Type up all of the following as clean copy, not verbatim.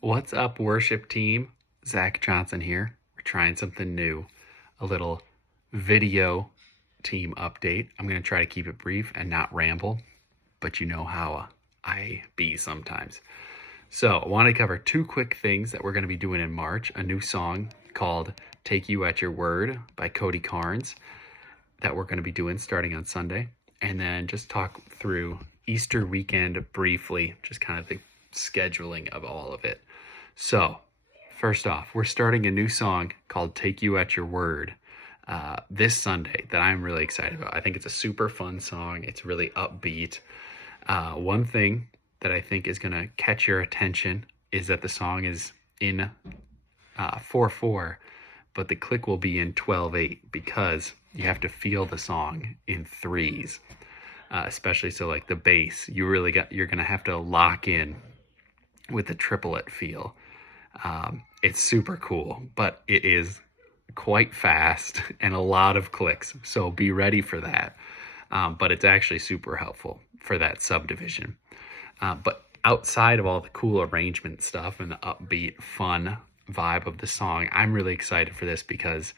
What's up, worship team? Zach Johnson here. We're trying something new, a little video team update. I'm going to try to keep it brief and not ramble, but you know how I be sometimes. So, I want to cover two quick things that we're going to be doing in March. A new song called Take You at Your Word by Cody Carnes that we're going to be doing starting on Sunday. And then just talk through Easter weekend briefly, just kind of the scheduling of all of it. So, first off, we're starting a new song called Take You at Your Word this Sunday that I'm really excited about. I think it's a super fun song. It's really upbeat. One thing that I think is going to catch your attention is that the song is in 4/4, but the click will be in 12/8 because you have to feel the song in threes, especially so like the bass. You're going to have to lock in with the triplet feel. It's super cool, but it is quite fast and a lot of clicks. So be ready for that. But it's actually super helpful for that subdivision. But outside of all the cool arrangement stuff and the upbeat, fun vibe of the song, I'm really excited for this because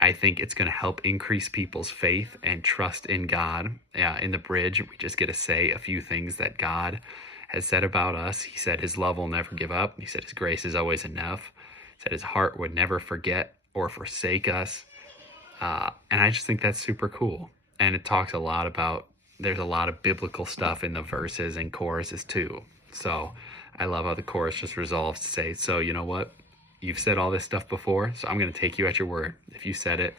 I think it's going to help increase people's faith and trust in God. In the bridge, we just get to say a few things that God has said about us. He said his love will never give up. He said his grace is always enough. He said his heart would never forget or forsake us. And I just think that's super cool. And it talks a lot about, there's a lot of biblical stuff in the verses and choruses too. So I love how the chorus just resolves to say, so you know what? You've said all this stuff before, so I'm going to take you at your word. If you said it,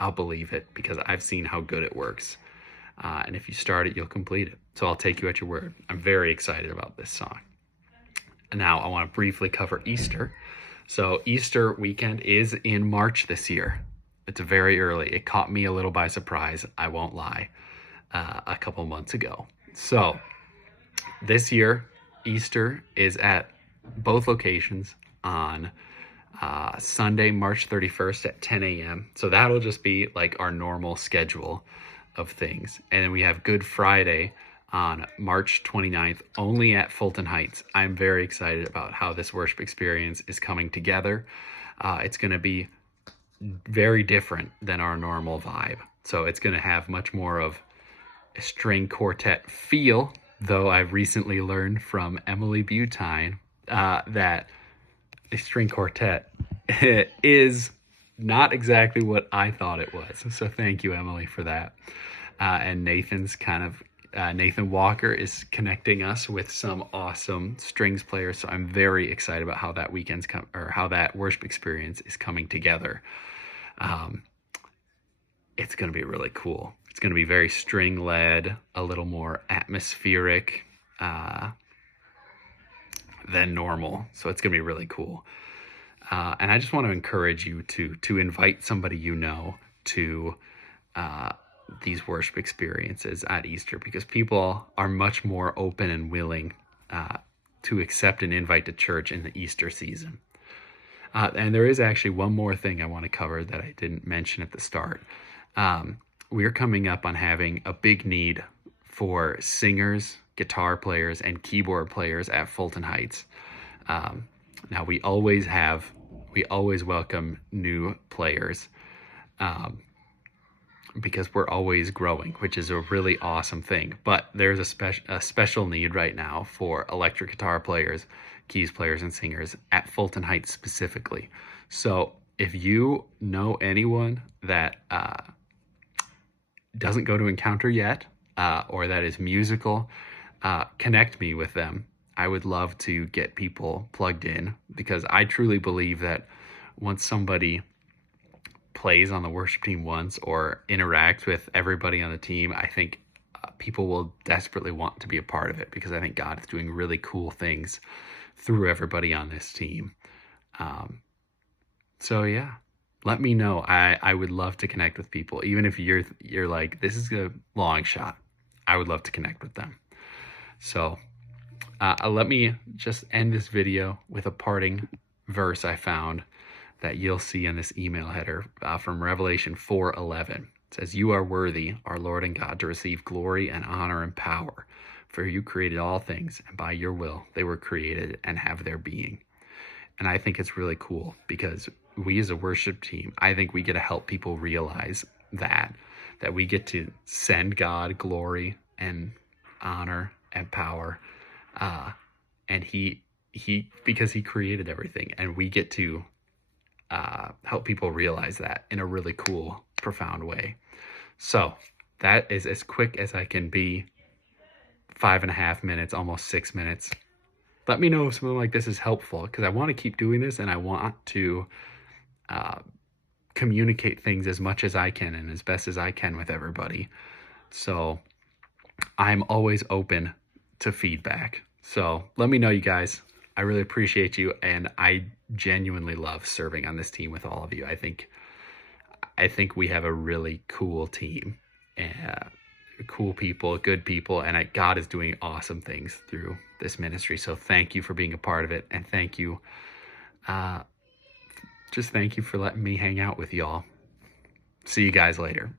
I'll believe it because I've seen how good it works. And if you start it, you'll complete it. So I'll take you at your word. I'm very excited about this song. And now I want to briefly cover Easter. So Easter weekend is in March this year. It's very early. It caught me a little by surprise, I won't lie, a couple months ago. So this year, Easter is at both locations on Sunday, March 31st at 10 a.m. So that'll just be like our normal schedule of things. And then we have Good Friday on March 29th, only at Fulton Heights. I'm very excited about how this worship experience is coming together. It's going to be very different than our normal vibe. So it's going to have much more of a string quartet feel, though I've recently learned from Emily Butine that a string quartet is not exactly what I thought it was. So thank you, Emily, for that. And Nathan Walker is connecting us with some awesome strings players. So I'm very excited about how that how that worship experience is coming together. It's going to be really cool. It's going to be very string led, a little more atmospheric than normal. So it's going to be really cool. And I just want to encourage you to invite somebody you know to these worship experiences at Easter, because people are much more open and willing to accept an invite to church in the Easter season. And there is actually one more thing I want to cover that I didn't mention at the start. We're coming up on having a big need for singers, guitar players, and keyboard players at Fulton Heights. Now we always welcome new players because we're always growing, which is a really awesome thing. But there's a special need right now for electric guitar players, keys players, and singers at Fulton Heights specifically. So if you know anyone that doesn't go to Encounter yet, or that is musical, connect me with them. I would love to get people plugged in, because I truly believe that once somebody plays on the worship team once or interacts with everybody on the team, I think people will desperately want to be a part of it, because I think God is doing really cool things through everybody on this team. So yeah, let me know. I would love to connect with people, even if you're like, this is a long shot. I would love to connect with them. So let me just end this video with a parting verse I found that you'll see in this email header from Revelation 4:11. It says, "You are worthy, our Lord and God, to receive glory and honor and power, for you created all things, and by your will they were created and have their being." And I think it's really cool because we as a worship team, I think we get to help people realize that we get to send God glory and honor and power. And he because he created everything, and we get to help people realize that in a really cool, profound way. So that is as quick as I can be. 5.5 minutes, almost 6 minutes. Let me know if something like this is helpful, because I want to keep doing this, and I want to communicate things as much as I can and as best as I can with everybody. So I'm always open to feedback. So let me know, you guys. I really appreciate you, and I genuinely love serving on this team with all of you. I think we have a really cool team, cool people, good people, and God is doing awesome things through this ministry. So thank you for being a part of it, and thank you for letting me hang out with y'all. See you guys later.